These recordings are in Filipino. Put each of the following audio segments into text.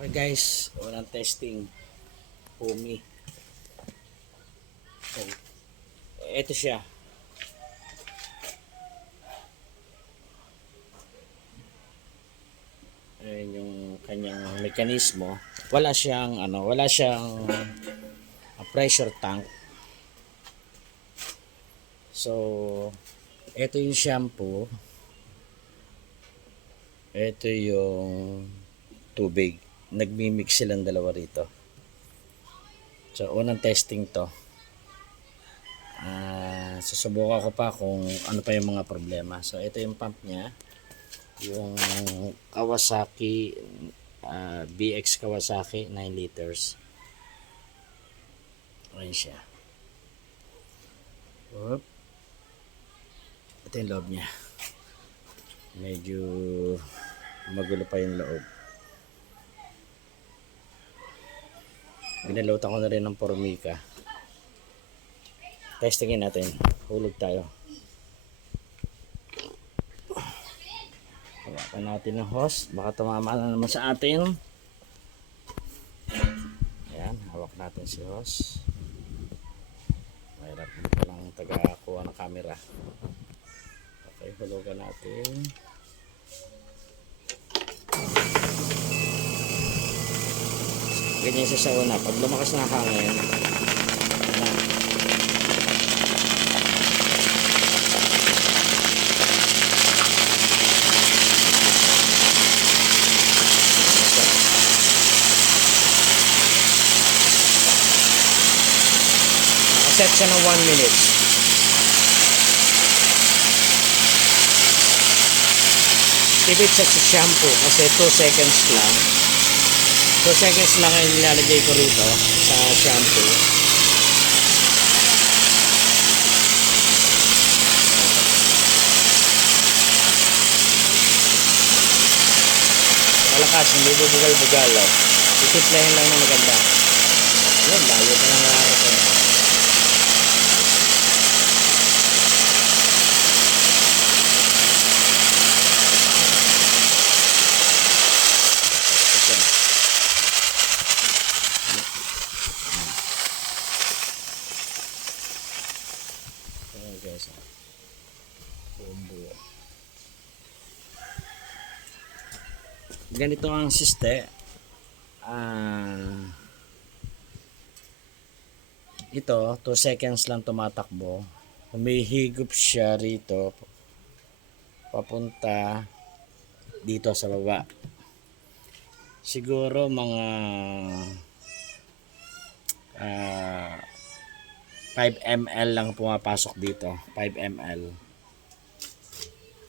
Okay guys, unang testing Umi. So, ito siya. Ayan yung kanyang mekanismo. Wala siyang pressure tank. So, ito yung shampoo. Ito yung tubig. Nagmi-mix silang dalawa rito. So, unang testing to. Susubukan ko pa kung ano pa yung mga problema. So, ito yung pump niya. Yung Kawasaki BX Kawasaki 9 liters. Ayan siya. Whoop. Ito yung loob niya. Medyo magulo pa yung loob. Binalotan ko na rin ng Formica. Testingin natin. Hulog tayo. Hawakan natin ng hose. Baka tumama na naman sa atin. Ayan. Hawak natin si hose. Mahirap dito lang taga-kuha ng camera. Okay. Hulugan natin. Ganyan siya sa una. Pag lumakas na hangin, nakaset siya ng 1 minute. Tipid siya sa shampoo kasi 2 seconds lang. 2 seconds lang ang nilalagay ko rito sa shampoo. Malakas, hindi bubugal-bugal. Itimplahin lang na maganda. Yun, layo pa lang ako. Guys, buo. Ganito ang siste. Ito 2 seconds lang tumatakbo. Humihigop siya rito papunta dito sa baba. Siguro mga 5 ml lang pumapasok dito, 5 ml.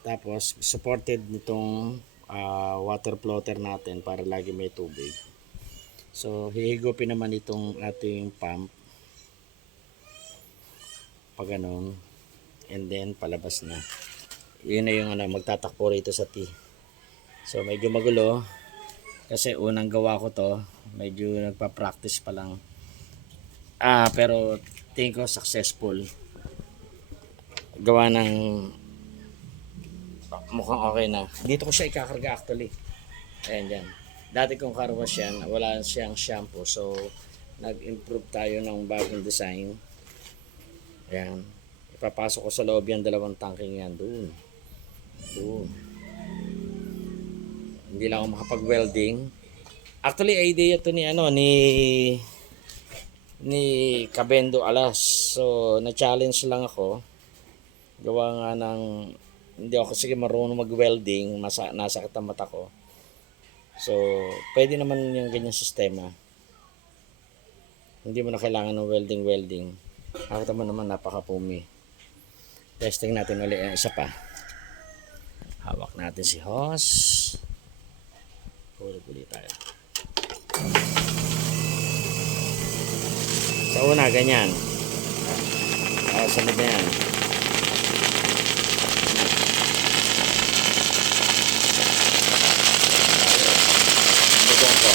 Tapos supported nitong water floater natin para lagi may tubig. So hihigupin naman itong ating pump pag ganun, and then palabas na. Yun na yung magtatakbo rito sa T. So medyo magulo kasi unang gawa ko to, medyo nagpa-practice pa lang. Pero tingin ko successful. Gawa ng mukhang okay na. Dito ko siya ikakarga actually. Ayan dyan. Dati kong car wash yan, wala siyang shampoo. So, nag-improve tayo ng bagong design. Ayan. Ipapasok ko sa loob yan, 2 tangking yan. Doon. Hindi lang ako makapag-welding. Actually, idea to ni Cabendo Alas. So, na-challenge lang ako. Gawa nga ng hindi ako sige marunong mag-welding, nasakit ang mata ko. So, pwede naman yung ganyang sistema. Hindi mo na kailangan ng welding. Nakita mo naman napaka-pumi. Testing natin ulit isa pa. Hawak natin si hose. Hulog ulit tayo. Sa una, ganyan. Sunod na yan. Bugong ko.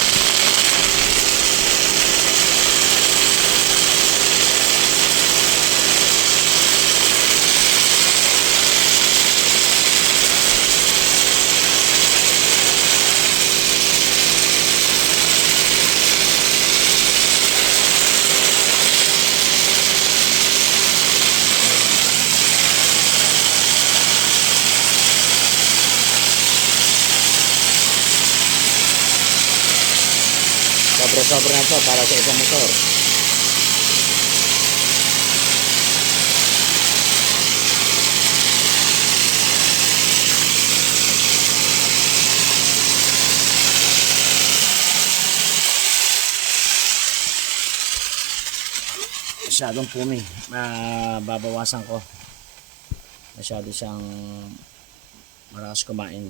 sobra-sobra na to para sa isang motor. Masyadong pumi, babawasan ko. Masyado siyang marakas kumain.